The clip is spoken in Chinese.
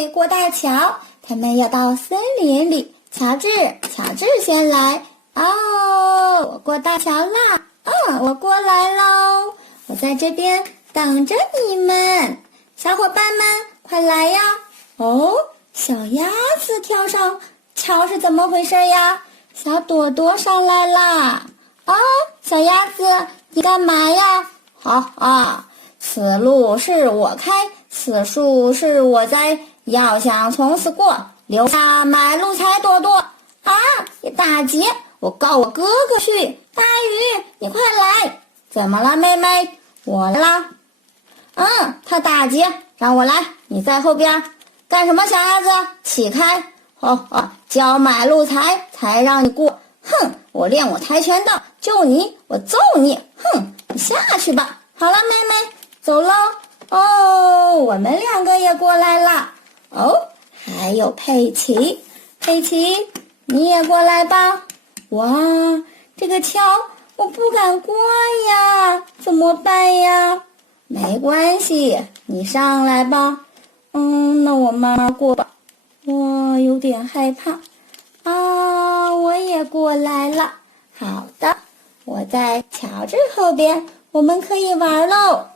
会过大桥，他们要到森林里。乔治先来。哦，我过大桥啦！我过来喽！我在这边等着你们，小伙伴们，快来呀！哦，小鸭子跳上桥是怎么回事呀？小朵朵上来啦！小鸭子，你干嘛呀？此路是我开，此树是我栽，要想从此过，留下买路财。朵朵大姐，我告我哥哥去。大鱼，你快来！怎么了，妹妹？我来了。他大姐，让我来，你在后边干什么？小鸭子，起开！交买路财才让你过。哼，我练我跆拳道，就你，我揍你！哼，你下去吧。好了，妹妹，走喽。我们两个也过来了。还有佩奇，你也过来吧。哇，这个桥我不敢过呀，怎么办呀？没关系，你上来吧。那我慢慢过吧。我有点害怕。我也过来了。好的，我在乔治后边，我们可以玩喽。